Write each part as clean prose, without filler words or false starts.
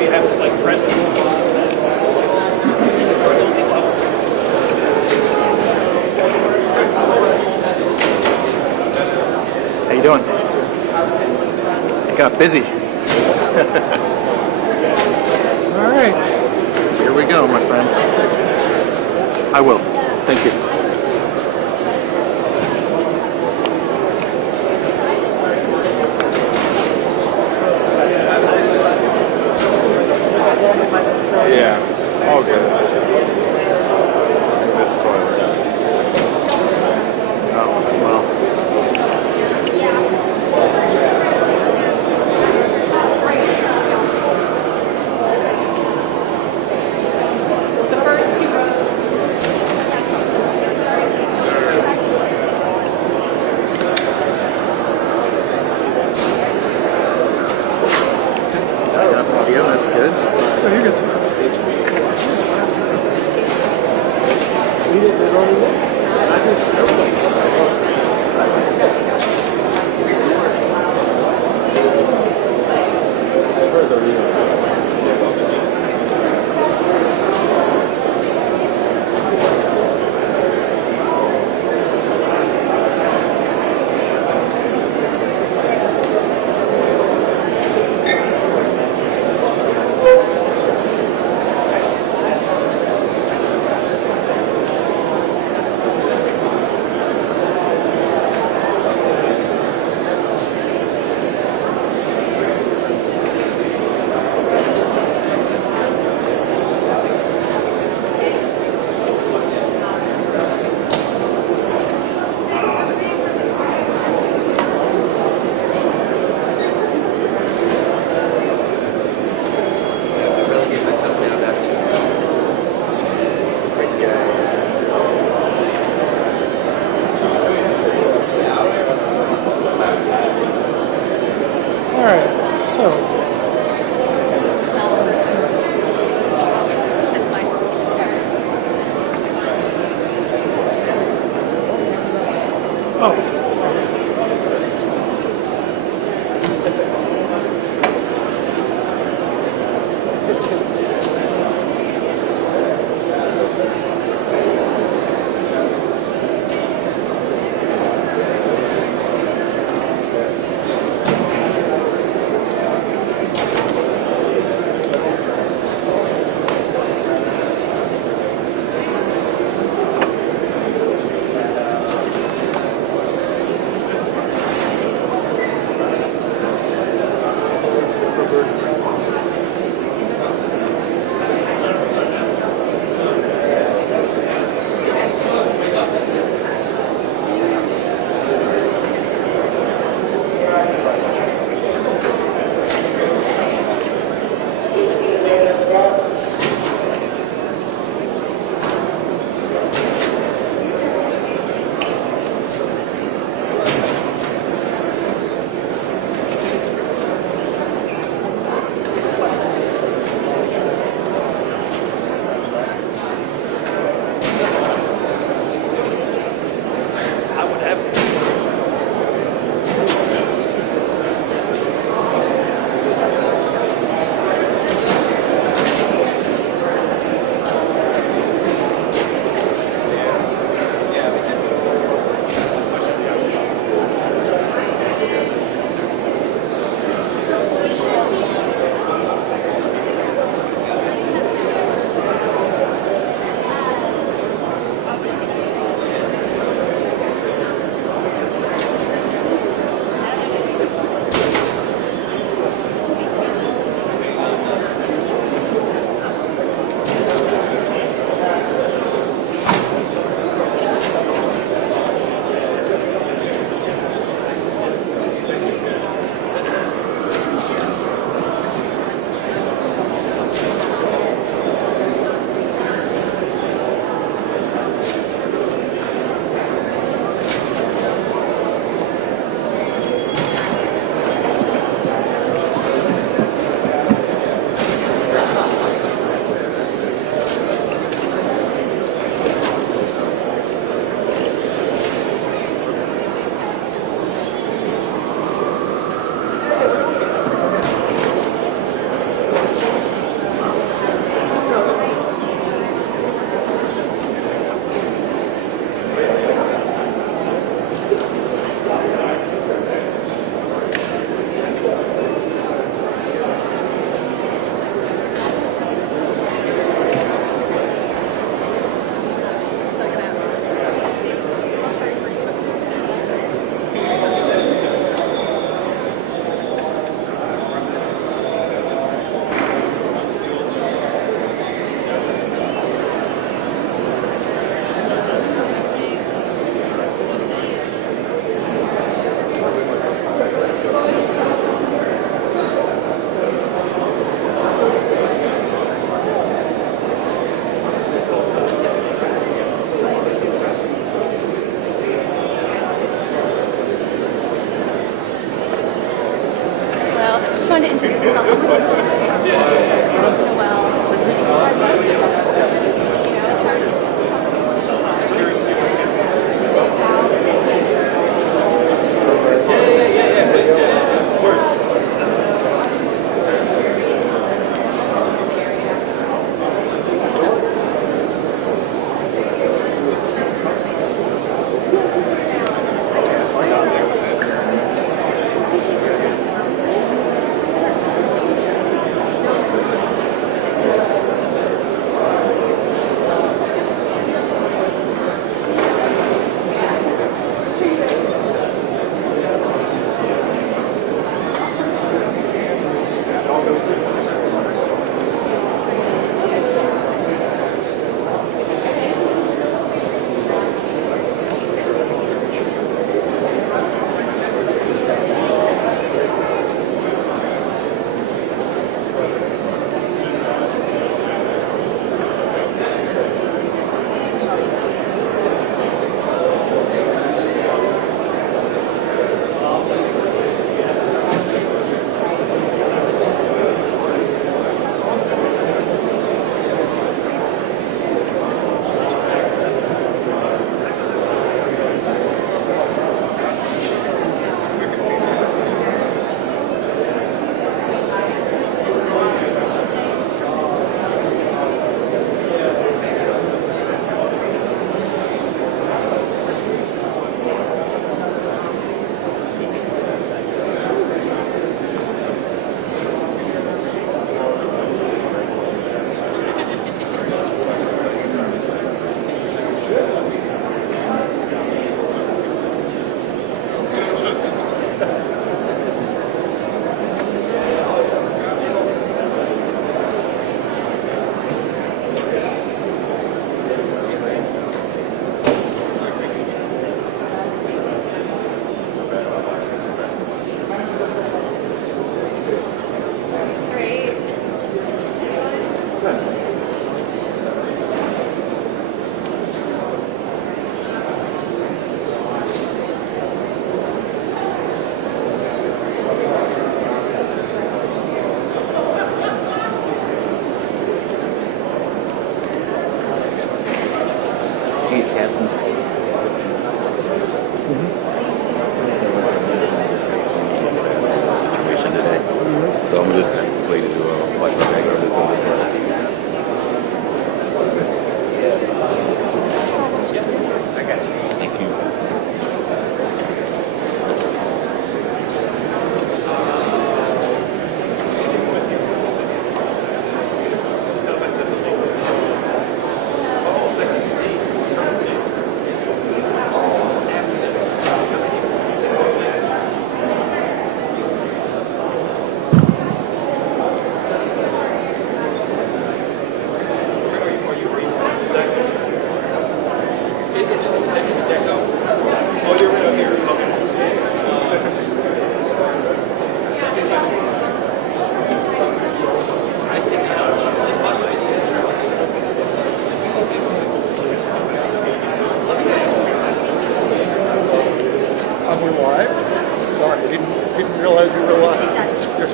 maybe have this like presence. How you doing? It got busy. All right. Here we go, my friend. I will. Thank you. Yeah, all good. This toilet. Oh, well. Yeah, that's good. Oh, you're good, sir. just wanted to introduce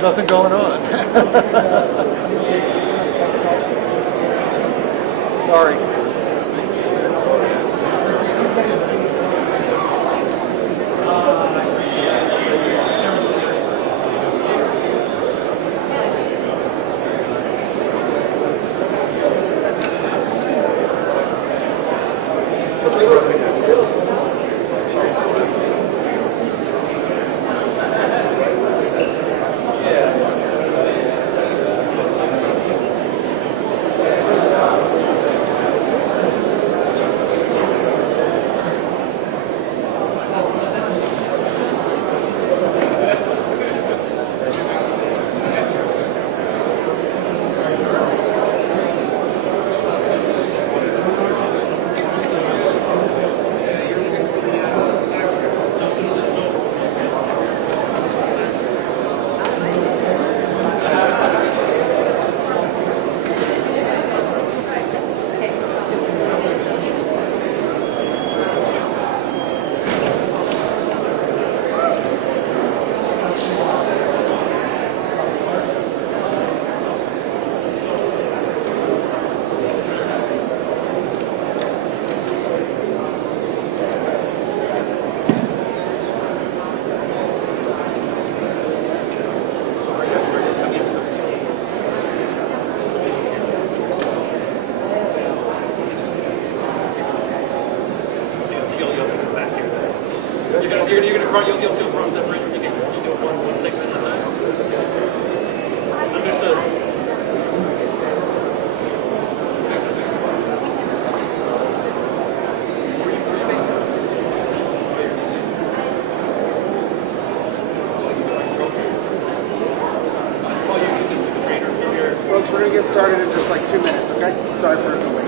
Nothing going on. Sorry. You'll cross that bridge when you get there. You do it one segment at a time. Understood. Folks, we're going to get started in just like 2 minutes, okay? Sorry for the wait.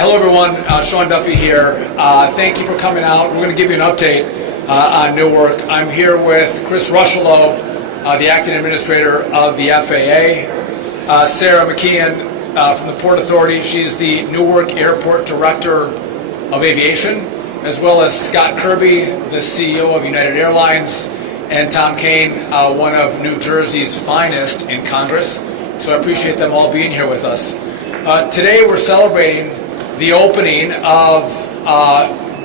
Hello everyone, Sean Duffy here. Thank you for coming out. We're going to give you an update on Newark. I'm here with Chris Rushalow, the acting administrator of the FAA, Sarah McKeon from the Port Authority. She's the Newark Airport Director of Aviation, as well as Scott Kirby, the CEO of United Airlines, and Tom Kane, one of New Jersey's finest in Congress. So I appreciate them all being here with us. Today we're celebrating the opening of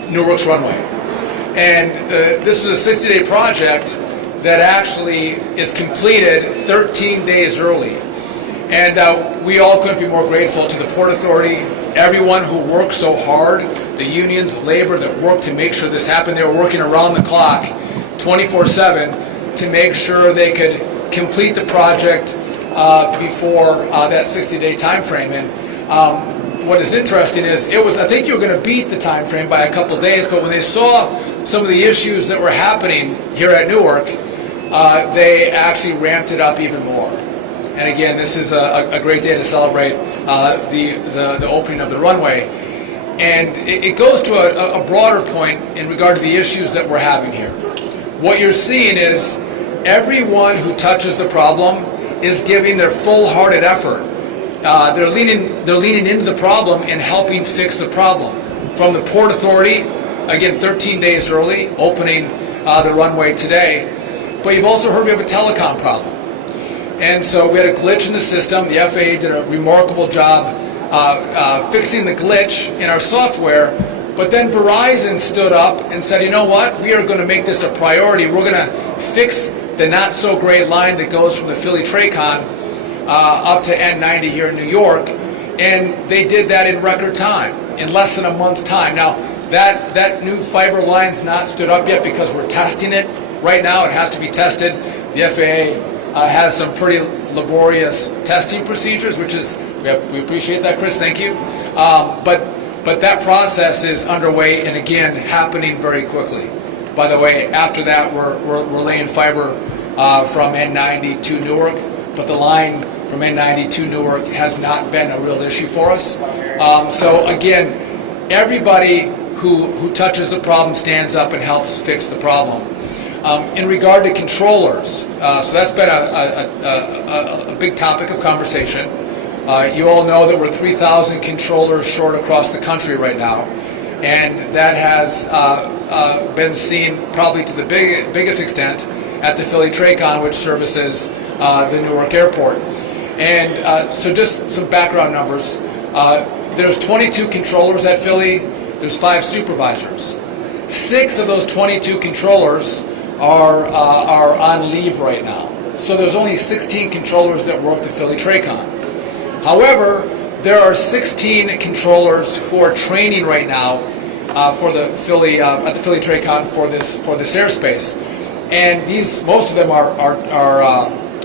Newark's runway. And this is a 60-day project that actually is completed 13 days early. And we all couldn't be more grateful to the Port Authority, everyone who worked so hard, the unions, labor that worked to make sure this happened. They were working around the clock, 24/7, to make sure they could complete the project before that 60-day time frame. And what is interesting is I think you were going to beat the time frame by a couple days, but when they saw some of the issues that were happening here at Newark, they actually ramped it up even more. And again, this is a great day to celebrate the opening of the runway. And it goes to a broader point in regard to the issues that we're having here. What you're seeing is everyone who touches the problem is giving their full-hearted effort. They're leaning into the problem and helping fix the problem. From the Port Authority, again, 13 days early, opening the runway today. But you've also heard we have a telecom problem. And so we had a glitch in the system. The FAA did a remarkable job fixing the glitch in our software. But then Verizon stood up and said, you know what? We are going to make this a priority. We're going to fix the not-so-great line that goes from the Philly-Tracon up to N90 here in New York. And they did that in record time, in less than a month's time. Now, that new fiber line's not stood up yet because we're testing it. Right now, it has to be tested. The FAA has some pretty laborious testing procedures, which is, we appreciate that, Chris, thank you. But that process is underway and again, happening very quickly. By the way, after that, we're laying fiber from N90 to Newark, but the line from N90 to Newark has not been a real issue for us. So again, everybody who touches the problem stands up and helps fix the problem. In regard to controllers, so that's been a big topic of conversation. You all know that we're 3,000 controllers short across the country right now, and that has been seen probably to the biggest extent at the Philly-Tracon, which services the Newark airport. And so just some background numbers. There's 22 controllers at Philly. There's 5 supervisors. 6 of those 22 controllers are on leave right now. So there's only 16 controllers that work the Philly-Tracon. However, there are 16 controllers who are training right now for the at the Philly-Tracon for this airspace, and most of them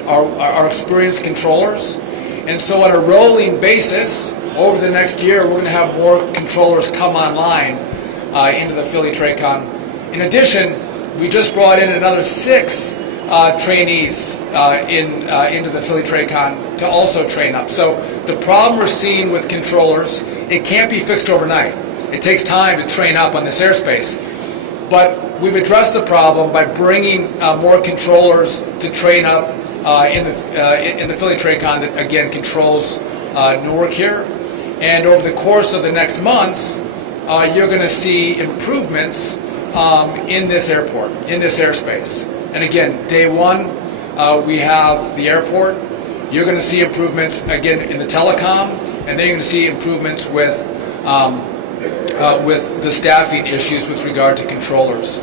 are experienced controllers. And so on a rolling basis, over the next year, we're going to have more controllers come online into the Philly-Tracon. In addition, we just brought in another 6 trainees into the Philly-Tracon to also train up. So the problem we're seeing with controllers, it can't be fixed overnight. It takes time to train up on this airspace. But we've addressed the problem by bringing more controllers to train up in the Philly-Tracon that, again, controls Newark here. And over the course of the next months, you're going to see improvements in this airport, in this airspace. And again, day one, we have the airport. You're going to see improvements, again, in the telecom, and then you're going to see improvements with the staffing issues with regard to controllers.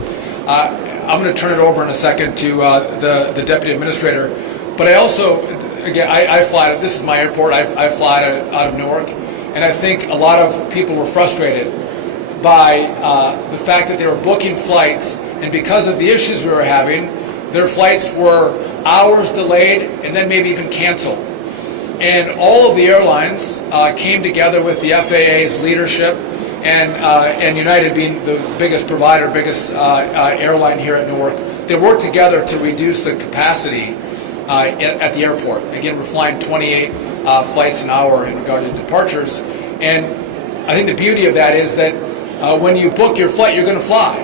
I'm going to turn it over in a second to the Deputy Administrator, but I also, again, I fly, this is my airport, I fly out of Newark, and I think a lot of people were frustrated by the fact that they were booking flights, and because of the issues we were having, their flights were hours delayed and then maybe even canceled. And all of the airlines came together with the FAA's leadership, and United being the biggest provider, biggest airline here at Newark, they worked together to reduce the capacity at the airport. Again, we're flying 28 flights an hour in regard to departures, and I think the beauty of that is that when you book your flight, you're going to fly.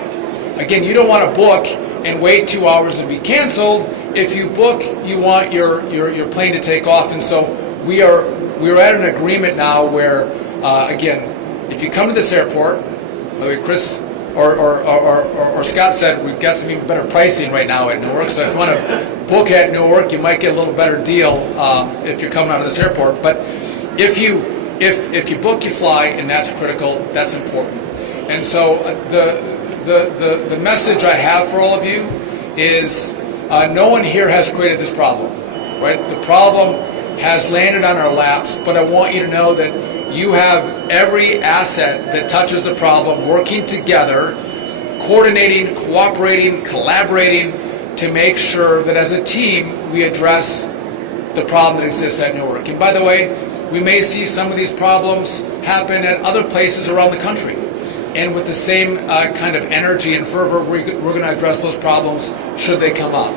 Again, you don't want to book and wait 2 hours and be canceled. If you book, you want your plane to take off, and so we're at an agreement now where, again, if you come to this airport, like Chris or Scott said, we've got some even better pricing right now at Newark. So if you want to book at Newark, you might get a little better deal if you're coming out of this airport. But if you book, you fly, and that's critical. That's important. And so the message I have for all of you is no one here has created this problem, right? The problem has landed on our laps, but I want you to know that you have every asset that touches the problem working together, coordinating, cooperating, collaborating to make sure that as a team we address the problem that exists at Newark. And by the way, we may see some of these problems happen at other places around the country. And with the same kind of energy and fervor, we're going to address those problems should they come up.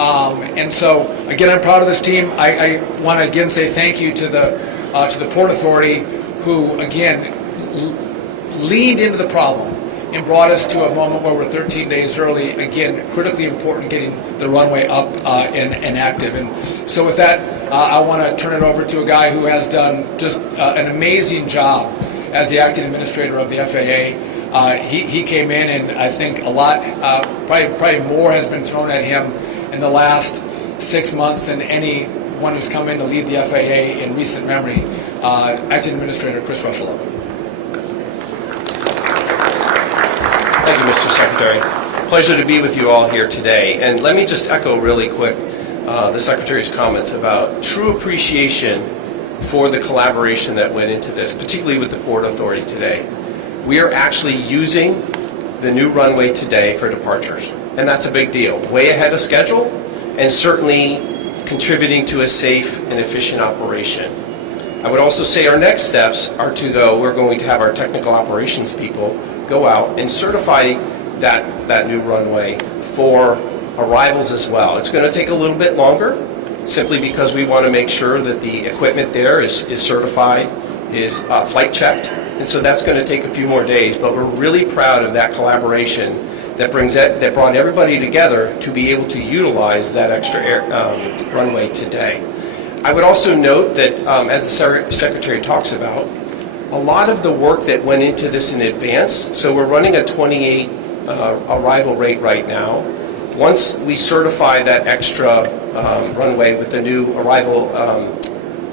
And so, again, I'm proud of this team. I want to again say thank you to the Port Authority, who again leaned into the problem and brought us to a moment where we're 13 days early. Again, critically important getting the runway up and active. And so with that, I want to turn it over to a guy who has done just an amazing job as the acting administrator of the FAA. He came in, and I think a lot, probably more has been thrown at him in the last 6 months than anyone who's come in to lead the FAA in recent memory. Acting Administrator Chris Rushlow. Thank you, Mr. Secretary. Pleasure to be with you all here today. And let me just echo really quick the Secretary's comments about true appreciation for the collaboration that went into this, particularly with the Port Authority today. We are actually using the new runway today for departures, and that's a big deal. Way ahead of schedule, and certainly contributing to a safe and efficient operation. I would also say our next steps are we're going to have our technical operations people go out and certify that new runway for arrivals as well. It's going to take a little bit longer, simply because we want to make sure that the equipment there is certified, is flight checked, and so that's going to take a few more days. But we're really proud of that collaboration that brought everybody together to be able to utilize that extra runway today. I would also note that, as the Secretary talks about, a lot of the work that went into this in advance, so we're running a 28 arrival rate right now. Once we certify that extra runway with the new arrival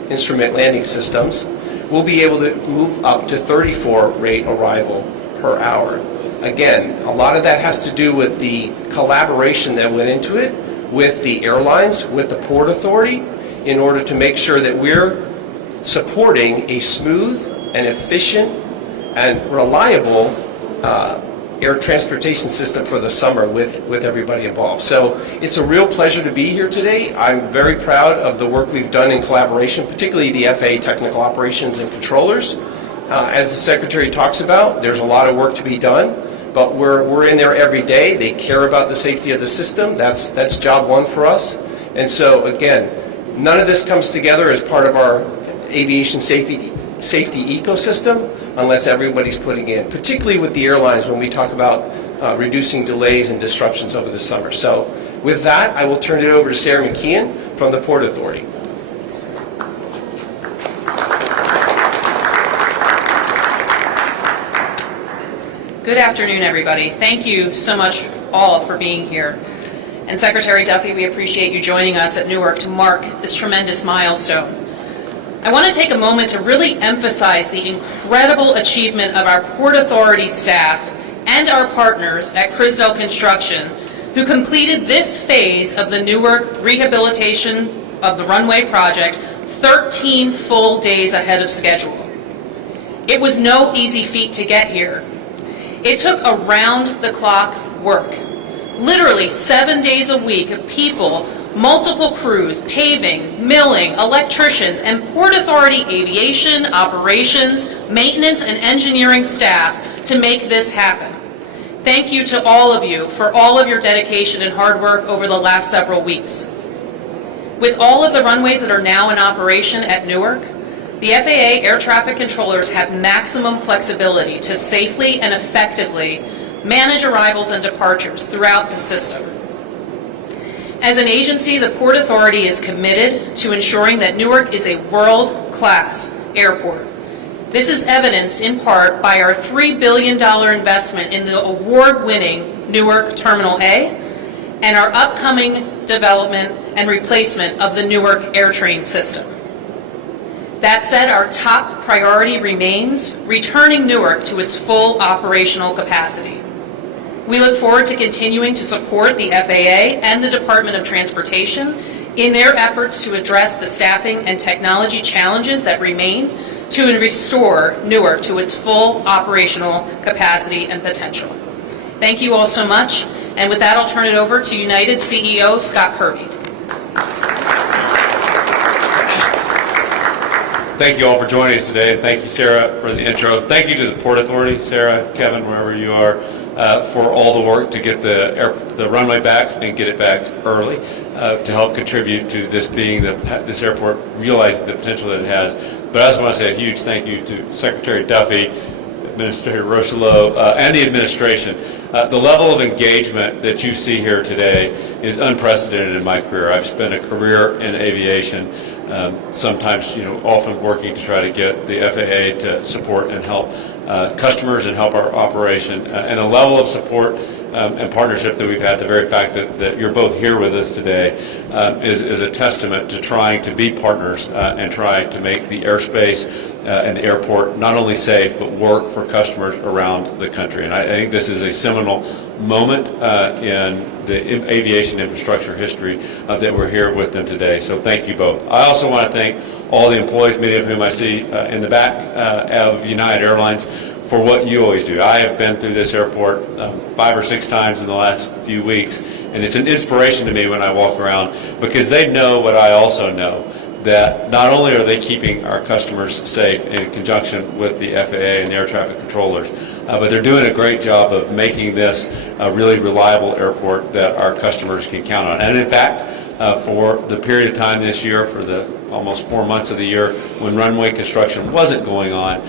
instrument landing systems, we'll be able to move up to 34 rate arrival per hour. Again, a lot of that has to do with the collaboration that went into it with the airlines, with the Port Authority, in order to make sure that we're supporting a smooth and efficient and reliable air transportation system for the summer with everybody involved. So it's a real pleasure to be here today. I'm very proud of the work we've done in collaboration, particularly the FAA technical operations and controllers. As the Secretary talks about, there's a lot of work to be done, but we're in there every day. They care about the safety of the system. That's job one for us. And so again, none of this comes together as part of our aviation safety ecosystem unless everybody's putting in, particularly with the airlines when we talk about reducing delays and disruptions over the summer. So with that, I will turn it over to Sarah McKeon from the Port Authority. Good afternoon, everybody. Thank you so much all for being here. And Secretary Duffy, we appreciate you joining us at Newark to mark this tremendous milestone. I want to take a moment to really emphasize the incredible achievement of our Port Authority staff and our partners at Crisdell Construction, who completed this phase of the Newark rehabilitation of the runway project 13 full days ahead of schedule. It was no easy feat to get here. It took around-the-clock work, literally 7 days a week of people, multiple crews, paving, milling, electricians, and Port Authority aviation, operations, maintenance, and engineering staff to make this happen. Thank you to all of you for all of your dedication and hard work over the last several weeks. With all of the runways that are now in operation at Newark, the FAA air traffic controllers have maximum flexibility to safely and effectively manage arrivals and departures throughout the system. As an agency, the Port Authority is committed to ensuring that Newark is a world-class airport. This is evidenced in part by our $3 billion investment in the award-winning Newark Terminal A and our upcoming development and replacement of the Newark AirTrain system. That said, our top priority remains returning Newark to its full operational capacity. We look forward to continuing to support the FAA and the Department of Transportation in their efforts to address the staffing and technology challenges that remain to restore Newark to its full operational capacity and potential. Thank you all so much, and with that I'll turn it over to United CEO Scott Kirby. Thank you all for joining us today, and thank you, Sarah, for the intro. Thank you to the Port Authority, Sarah, Kevin, wherever you are, for all the work to get the runway back and get it back early. to help contribute to this being this airport realizing the potential that it has. But I also want to say a huge thank you to Secretary Duffy, Administrator Rocheleau, and the administration. The level of engagement that you see here today is unprecedented in my career. I've spent a career in aviation, sometimes, often working to try to get the FAA to support and help customers and help our operation. And the level of support and partnership that we've had, the very fact that you're both here with us today is a testament to trying to be partners and trying to make the airspace and the airport not only safe but work for customers around the country. And I think this is a seminal moment in the aviation infrastructure history that we're here with them today. So thank you both. I also want to thank all the employees, many of whom I see in the back of United Airlines, for what you always do. I have been through this airport 5 or 6 times in the last few weeks, and it's an inspiration to me when I walk around, because they know what I also know, that not only are they keeping our customers safe in conjunction with the FAA and the air traffic controllers, but they're doing a great job of making this a really reliable airport that our customers can count on. And in fact, for the period of time this year, for the almost 4 months of the year when runway construction wasn't going on,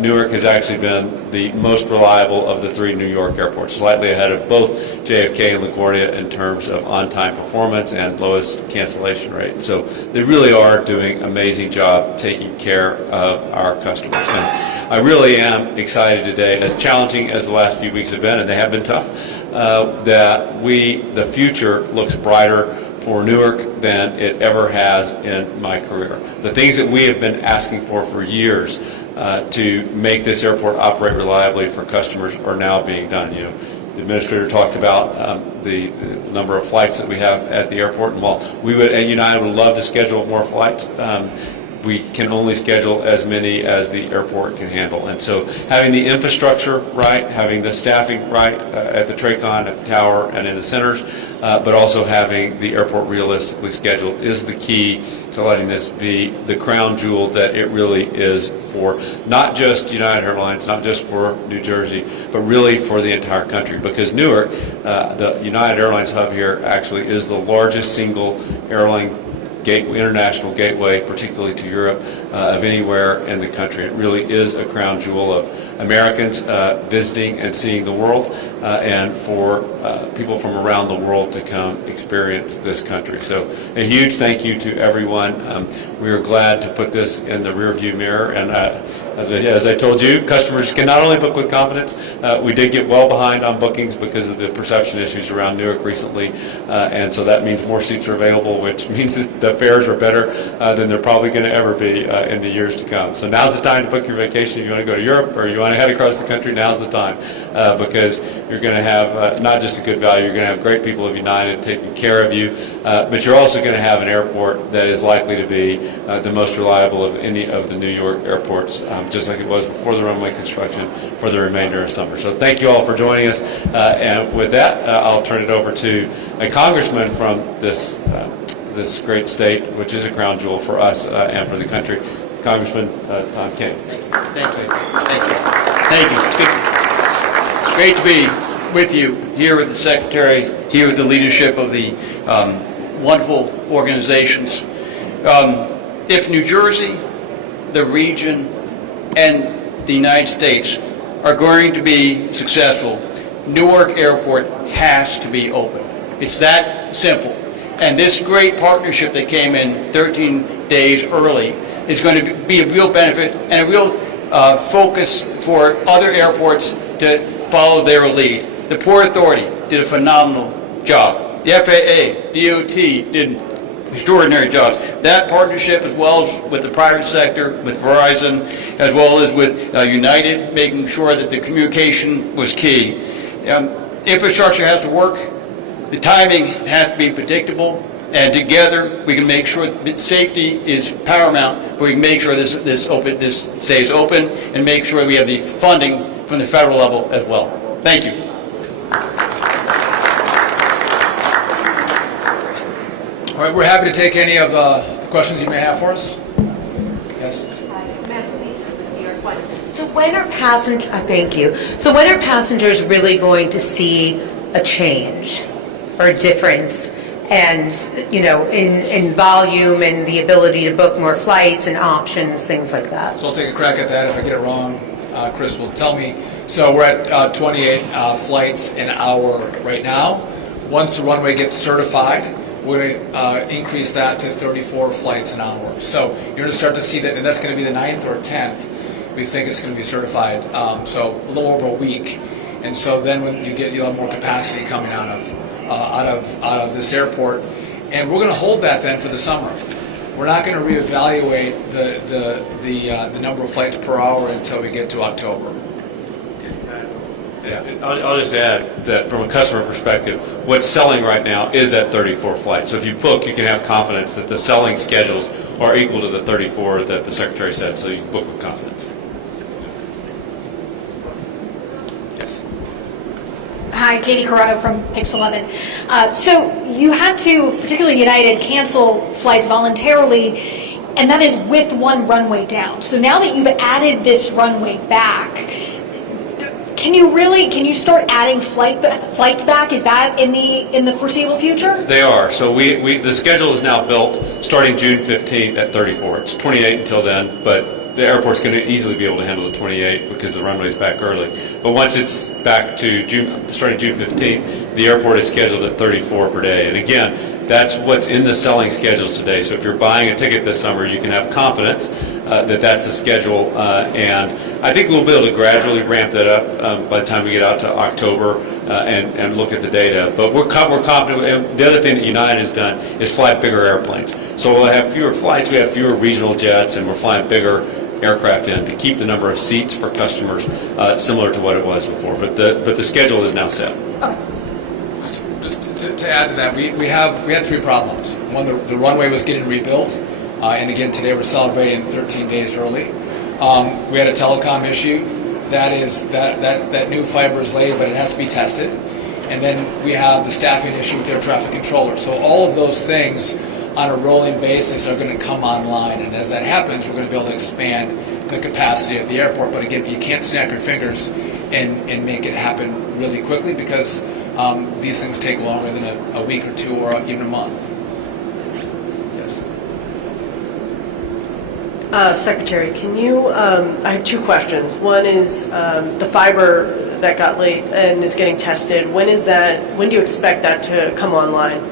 Newark has actually been the most reliable of the 3 New York airports, slightly ahead of both JFK and LaGuardia in terms of on-time performance and lowest cancellation rate. So they really are doing an amazing job taking care of our customers. And I really am excited today, as challenging as the last few weeks have been, and they have been tough, that the future looks brighter for Newark than it ever has in my career. The things that we have been asking for years to make this airport operate reliably for customers are now being done. The administrator talked about the number of flights that we have at the airport, and while we would at United would love to schedule more flights, we can only schedule as many as the airport can handle. And so having the infrastructure right, having the staffing right at the TRACON, at the tower, and in the centers, but also having the airport realistically scheduled is the key to letting this be the crown jewel that it really is for not just United Airlines, not just for New Jersey, but really for the entire country. Because Newark, the United Airlines hub here, actually is the largest single airline international gateway, particularly to Europe, of anywhere in the country. It really is a crown jewel of Americans visiting and seeing the world, and for people from around the world to come experience this country. So a huge thank you to everyone. We are glad to put this in the rearview mirror, and as I told you, customers can not only book with confidence. We did get well behind on bookings because of the perception issues around Newark recently, and so that means more seats are available, which means that the fares are better than they're probably going to ever be in the years to come. So now's the time to book your vacation. If you want to go to Europe or you want to head across the country, now's the time, because you're going to have not just a good value, you're going to have great people of United taking care of you, but you're also going to have an airport that is likely to be the most reliable of any of the New York airports, just like it was before the runway construction for the remainder of summer. So thank you all for joining us, and with that, I'll turn it over to a congressman from this great state, which is a crown jewel for us and for the country, Congressman Tom King. Thank you. It's great to be with you, here with the Secretary, here with the leadership of the wonderful organizations. If New Jersey, the region, and the United States are going to be successful, Newark Airport has to be open. It's that simple. And this great partnership that came in 13 days early is going to be a real benefit and a real focus for other airports to follow their lead. The Port Authority did a phenomenal job. The FAA, DOT did extraordinary jobs. That partnership, as well as with the private sector, with Verizon, as well as with United, making sure that the communication was key. Infrastructure has to work. The timing has to be predictable, and together we can make sure that safety is paramount. We can make sure this stays open, and make sure we have the funding from the federal level as well. Thank you. All right, we're happy to take any of the questions you may have for us. Yes. So when are passengers really going to see a change or a difference? and, in volume and the ability to book more flights and options, things like that. So I'll take a crack at that. If I get it wrong, Chris will tell me. So we're at 28 flights an hour right now. Once the runway gets certified, we're going to increase that to 34 flights an hour. So you're going to start to see that, and that's going to be the 9th or 10th. We think it's going to be certified, so a little over a week. And so then when you'll have more capacity coming out of this airport, and we're going to hold that then for the summer. We're not going to reevaluate the number of flights per hour until we get to October. Yeah, I'll just add that from a customer perspective, what's selling right now is that 34 flight. So if you book, you can have confidence that the selling schedules are equal to the 34 that the Secretary said, so you can book with confidence. Yes. Hi, Katie Corrado from Pix 11. So you had to, particularly United, cancel flights voluntarily, and that is with one runway down. So now that you've added this runway back, can you start adding flights back? Is that in the foreseeable future? They are. So the schedule is now built starting June 15th at 34. It's 28 until then, but the airport's going to easily be able to handle the 28 because the runway's back early. But once it's back to starting June 15th, the airport is scheduled at 34 per day. And again, that's what's in the selling schedules today. So if you're buying a ticket this summer, you can have confidence that that's the schedule. And I think we'll be able to gradually ramp that up by the time we get out to October and look at the data. But we're confident. And the other thing that United has done is fly bigger airplanes. So we'll have fewer flights, we have fewer regional jets, and we're flying bigger aircraft in to keep the number of seats for customers similar to what it was before. But the schedule is now set. Just to add to that, we had three problems. One, the runway was getting rebuilt, and again today we're celebrating 13 days early. We had a telecom issue. That new fiber is laid, but it has to be tested. And then we have the staffing issue with air traffic controllers. So all of those things on a rolling basis are going to come online, and as that happens, we're going to be able to expand the capacity of the airport. But again, you can't snap your fingers and make it happen really quickly because these things take longer than a week or two or even a month. Yes. Secretary, can you, I have two questions. One is the fiber that got laid and is getting tested. When do you expect that to come online?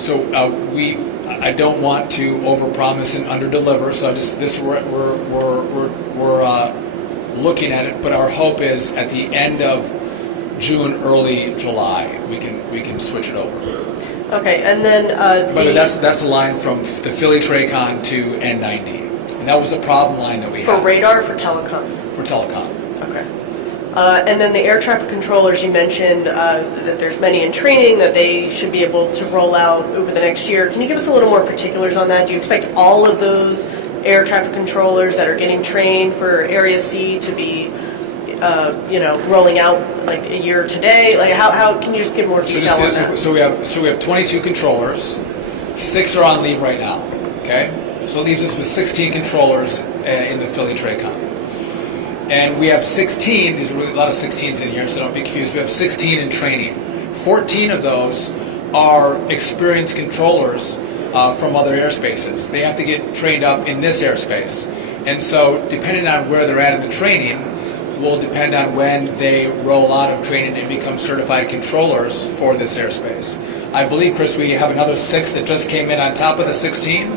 So I don't want to overpromise and underdeliver. So we're looking at it, but our hope is at the end of June, early July, we can switch it over. Okay, and then but that's the line from the Philly Tracon to N90, and that was the problem line that we had. For radar or for telecom? For telecom. Okay. And then the air traffic controllers, you mentioned that there's many in training that they should be able to roll out over the next year. Can you give us a little more particulars on that? Do you expect all of those air traffic controllers that are getting trained for Area C to be, rolling out like a year today? Like how can you just give more detail on that? So we have 22 controllers. 6 are on leave right now. Okay, so it leaves us with 16 controllers in the Philly Tracon. And we have 16, there's really a lot of 16s in here, so don't be confused. We have 16 in training. 14 of those are experienced controllers from other airspaces. They have to get trained up in this airspace. And so depending on where they're at in the training will depend on when they roll out of training and become certified controllers for this airspace. I believe, Chris, we have another 6 that just came in on top of the 16.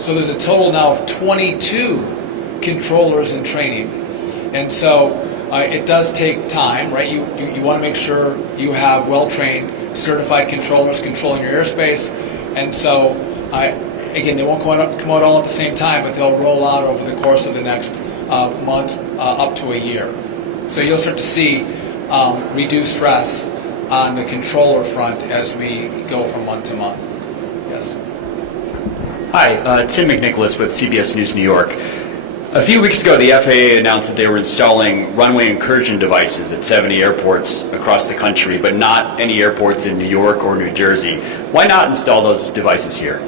So there's a total now of 22 controllers in training. And so it does take time, right? You want to make sure you have well-trained, certified controllers controlling your airspace. And so, again, they won't come out all at the same time, but they'll roll out over the course of the next months up to a year. So you'll start to see reduced stress on the controller front as we go from month to month. Yes. Hi, Tim McNicholas with CBS News New York. A few weeks ago, the FAA announced that they were installing runway incursion devices at 70 airports across the country, but not any airports in New York or New Jersey. Why not install those devices here?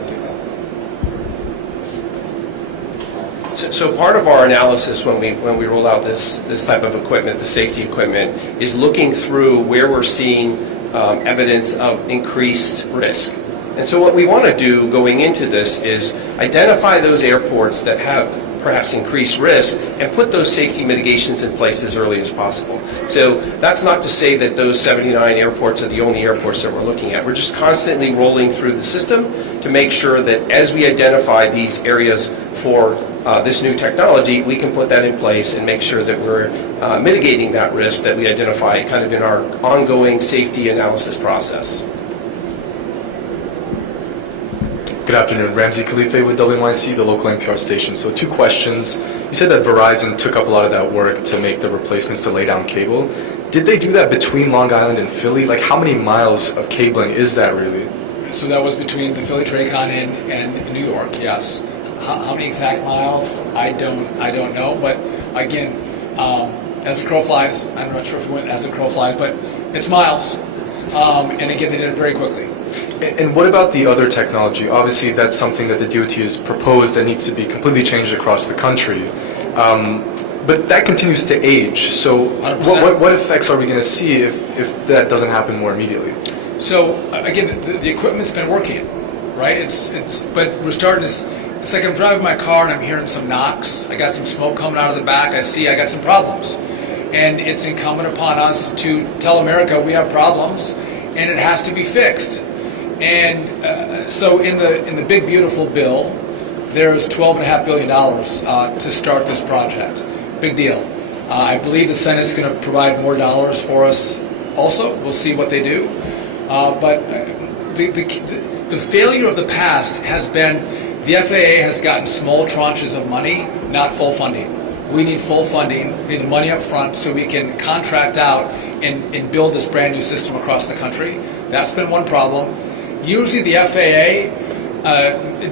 So part of our analysis when we roll out this type of equipment, the safety equipment, is looking through where we're seeing evidence of increased risk. And so what we want to do going into this is identify those airports that have perhaps increased risk and put those safety mitigations in place as early as possible. So that's not to say that those 79 airports are the only airports that we're looking at. We're just constantly rolling through the system to make sure that as we identify these areas for this new technology, we can put that in place and make sure that we're mitigating that risk that we identify kind of in our ongoing safety analysis process. Good afternoon, Ramsey Khalife with WNYC, the local NPR station. So 2 questions. You said that Verizon took up a lot of that work to make the replacements to lay down cable. Did they do that between Long Island and Philly? Like how many miles of cabling is that really? So that was between the Philly Tracon and New York, yes. How many exact miles? I don't know, but again, as the crow flies, I'm not sure if it went as the crow flies, but it's miles. And again, they did it very quickly. And what about the other technology? Obviously, that's something that the DOT has proposed that needs to be completely changed across the country. But that continues to age. So what effects are we going to see if that doesn't happen more immediately? So again, the equipment's been working, right? But we're starting to. It's like I'm driving my car and I'm hearing some knocks. I got some smoke coming out of the back. I got some problems, and it's incumbent upon us to tell America we have problems, and it has to be fixed. And so in the big beautiful bill, there's $12.5 billion to start this project. Big deal. I believe the Senate's going to provide more dollars for us. Also, we'll see what they do. But the failure of the past has been the FAA has gotten small tranches of money, not full funding. We need full funding. We need the money up front so we can contract out and build this brand new system across the country. That's been one problem. Usually the FAA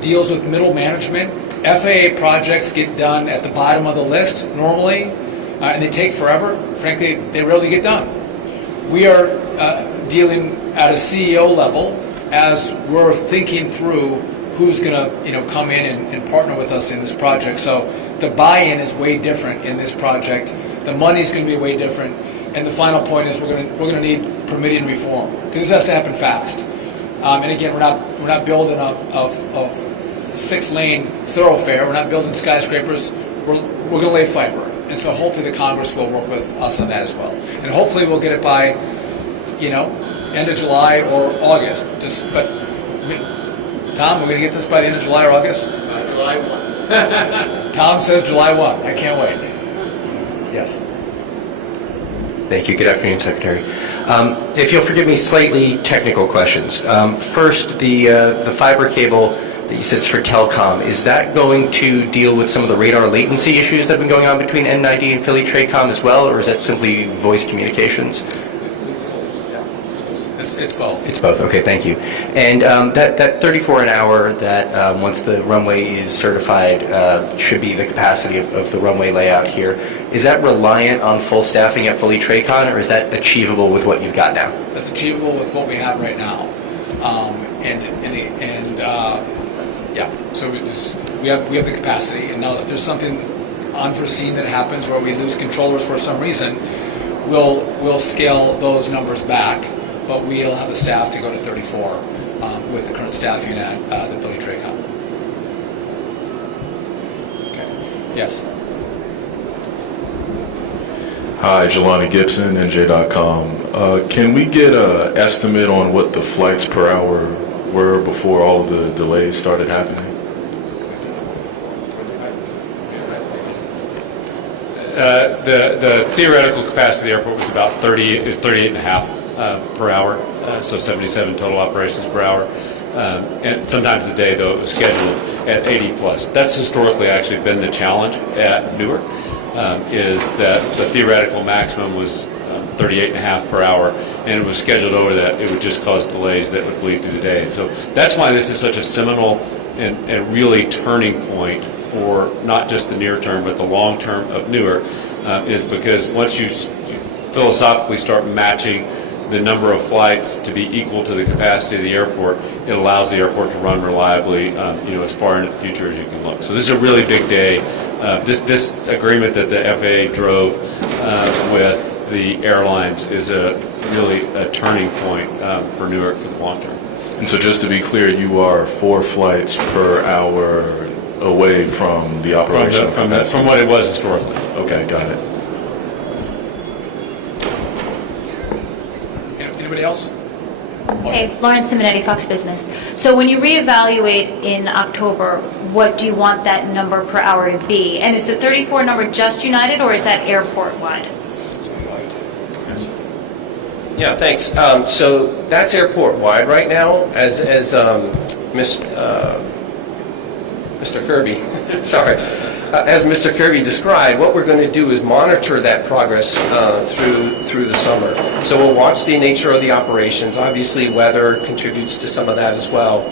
deals with middle management. FAA projects get done at the bottom of the list normally, and they take forever. Frankly, they rarely get done. We are dealing at a CEO level as we're thinking through who's going to come in and partner with us in this project. So the buy-in is way different in this project. The money's going to be way different. And the final point is we're going to need permitting reform because this has to happen fast. And again, we're not building a 6-lane thoroughfare. We're not building skyscrapers. We're going to lay fiber. And so hopefully the Congress will work with us on that as well. And hopefully we'll get it by, end of July or August. Tom, we're going to get this by the end of July or August? July 1. Tom says July 1. I can't wait. Yes. Thank you. Good afternoon, Secretary. If you'll forgive me, slightly technical questions. First, the fiber cable that you said is for telecom, is that going to deal with some of the radar latency issues that have been going on between N90 and Philly Tracom as well, or is that simply voice communications? It's both. It's both. Okay, thank you. And that 34 an hour that once the runway is certified should be the capacity of the runway layout here. Is that reliant on full staffing at Philly Tracon, or is that achievable with what you've got now? That's achievable with what we have right now. So we have the capacity, and now if there's something unforeseen that happens where we lose controllers for some reason, we'll scale those numbers back. But we'll have the staff to go to 34 with the current staffing at the Philly Tracon. Okay. Yes. Hi, Jelani Gibson, NJ.com. Can we get an estimate on what the flights per hour were before all of the delays started happening? The theoretical capacity of the airport was about 38.5 per hour, so 77 total operations per hour. And sometimes the day, though, it was scheduled at 80 plus. That's historically actually been the challenge at Newark, is that the theoretical maximum was 38.5 per hour, and it was scheduled over that. It would just cause delays that would bleed through the day. And so that's why this is such a seminal and really turning point for not just the near term, but the long term of Newark, is because once you philosophically start matching the number of flights to be equal to the capacity of the airport, it allows the airport to run reliably, as far into the future as you can look. So this is a really big day. This agreement that the FAA drove with the airlines is really a turning point for Newark for the long term. And so just to be clear, you are 4 flights per hour away from the operation From what it was historically. Okay, got it. Anybody else? Hey, Lauren Simonetti, Fox Business. So when you reevaluate in October, what do you want that number per hour to be? And is the 34 number just United, or is that airport-wide? Yeah, thanks. So that's airport-wide right now, as Mr. Kirby, sorry, as Mr. Kirby described, what we're going to do is monitor that progress through the summer. So we'll watch the nature of the operations. Obviously, weather contributes to some of that as well.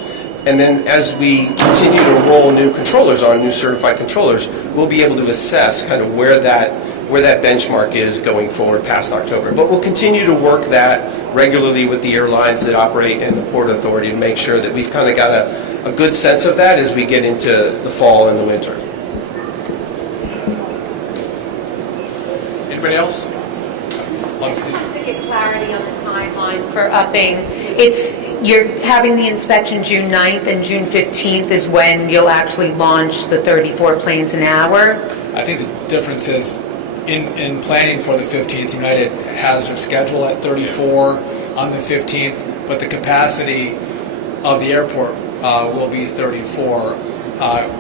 And then as we continue to roll new controllers on, new certified controllers, we'll be able to assess kind of where that benchmark is going forward past October. But we'll continue to work that regularly with the airlines that operate and the Port Authority to make sure that we've kind of got a good sense of that as we get into the fall and the winter. Anybody else? To get clarity on the timeline for upping, you're having the inspection June 9th and June 15th is when you'll actually launch the 34 planes an hour? I think the difference is in planning for the 15th, United has their schedule at 34 on the 15th, but the capacity of the airport will be 34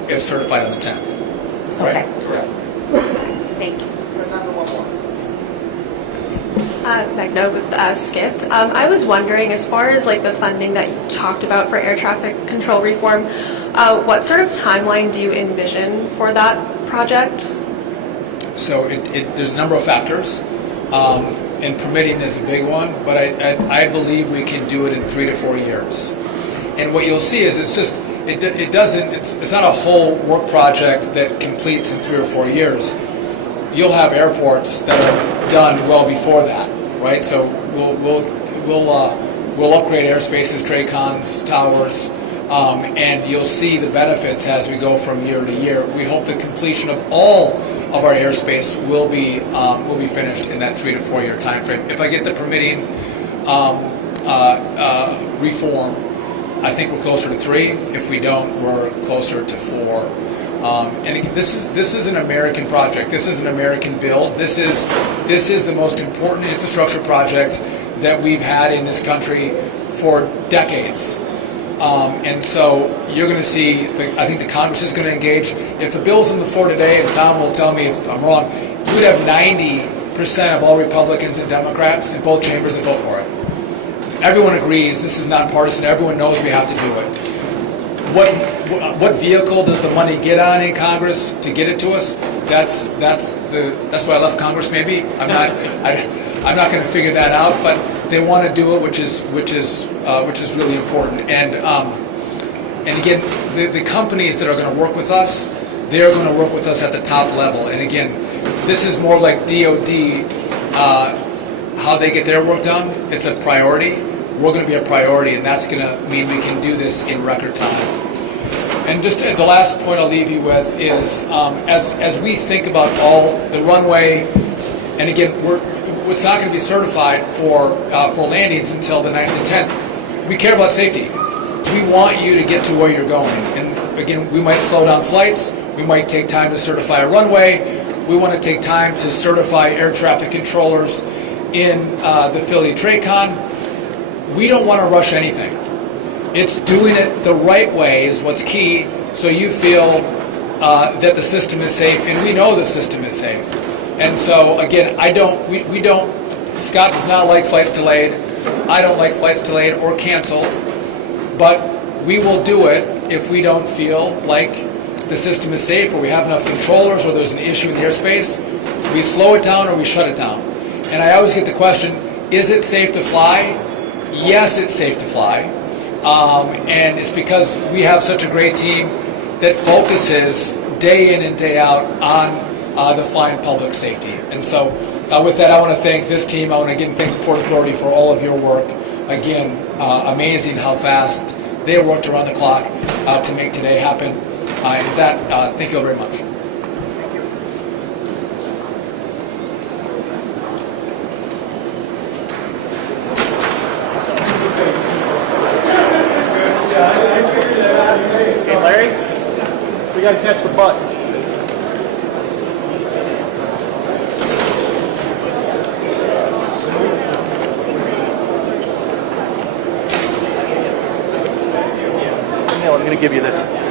if certified on the 10th. Okay. Right? Thank you. Magna with Skift. I was wondering, as far as like the funding that you talked about for air traffic control reform, what sort of timeline do you envision for that project? So there's a number of factors, and permitting is a big one, but I believe we can do it in 3 to 4 years. And what you'll see is it's not a whole work project that completes in 3 or 4 years. You'll have airports that are done well before that, right? So we'll upgrade airspaces, TRACONs, towers, and you'll see the benefits as we go from year to year. We hope the completion of all of our airspace will be finished in that 3 to 4 year time frame. If I get the permitting reform, I think we're closer to 3. If we don't, we're closer to 4. And again, this is an American project. This is an American build. This is the most important infrastructure project that we've had in this country for decades. And so you're going to see, I think the Congress is going to engage. If the bill's on the floor today, and Tom will tell me if I'm wrong, you'd have 90% of all Republicans and Democrats in both chambers that vote for it. Everyone agrees this is nonpartisan. Everyone knows we have to do it. What vehicle does the money get on in Congress to get it to us? That's why I left Congress. Maybe I'm not going to figure that out. But they want to do it, which is really important. And again, the companies that are going to work with us, they are going to work with us at the top level. And again, this is more like DOD. How they get their work done, it's a priority. We're going to be a priority, and that's going to mean we can do this in record time. And just the last point I'll leave you with is, as we think about all the runway, and again, it's not going to be certified for landings until the 9th and 10th. We care about safety. We want you to get to where you're going. And again, we might slow down flights. We might take time to certify a runway. We want to take time to certify air traffic controllers in the Philly TRACON. We don't want to rush anything. It's doing it the right way is what's key, so you feel that the system is safe, and we know the system is safe. And so again, we don't. Scott does not like flights delayed. I don't like flights delayed or canceled. But we will do it if we don't feel like the system is safe, or we have enough controllers, or there's an issue in the airspace. We slow it down or we shut it down. And I always get the question: is it safe to fly? Yes, it's safe to fly, and it's because we have such a great team that focuses day in and day out on the flying public safety. And so with that, I want to thank this team. I want to again thank the Port Authority for all of your work. Again, amazing how fast they worked around the clock to make today happen. And with that, thank you all very much. got to catch the bus. Neil, I'm going to give you this.